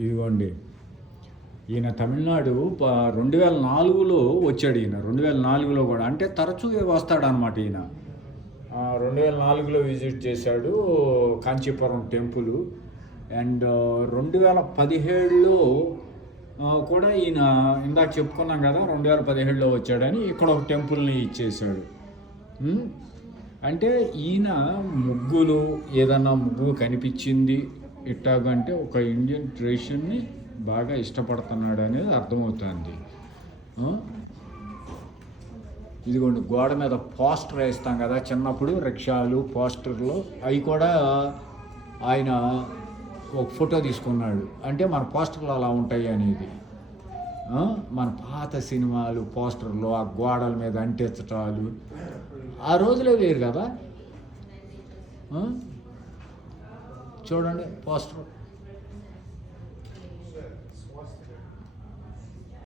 ఇదిగోండి, ఈయన తమిళనాడు 2004లో వచ్చాడు. ఈయన 2004లో కూడా, అంటే తరచూ వస్తాడనమాట ఈయన. 2004లో విజిట్ చేశాడు కాంచీపురం టెంపుల్. అండ్ 2017లో కూడా ఈయన, ఇందాక చెప్పుకున్నాం కదా 2017లో వచ్చాడని, ఇక్కడ ఒక టెంపుల్ని ఇచ్చేసాడు. అంటే ఈయన ముగ్గులు, ఏదన్నా ముగ్గు కనిపించింది ఇట్టాగంటే ఒక ఇండియన్ ట్రెడిషన్ని బాగా ఇష్టపడుతున్నాడు అనేది అర్థమవుతుంది. ఇదిగోండి, గోడ మీద పోస్టర్ వేస్తాం కదా చిన్నప్పుడు, రిక్షాలు పోస్టర్లు, అవి కూడా ఆయన ఒక ఫోటో తీసుకున్నాడు. అంటే మన పోస్టర్లు అలా ఉంటాయి అనేది. మన పాత సినిమాలు పోస్టర్లు ఆ గోడల మీద అంటించటాలు ఆ రోజులే వేరు కదా. చూడండి పోస్టర్.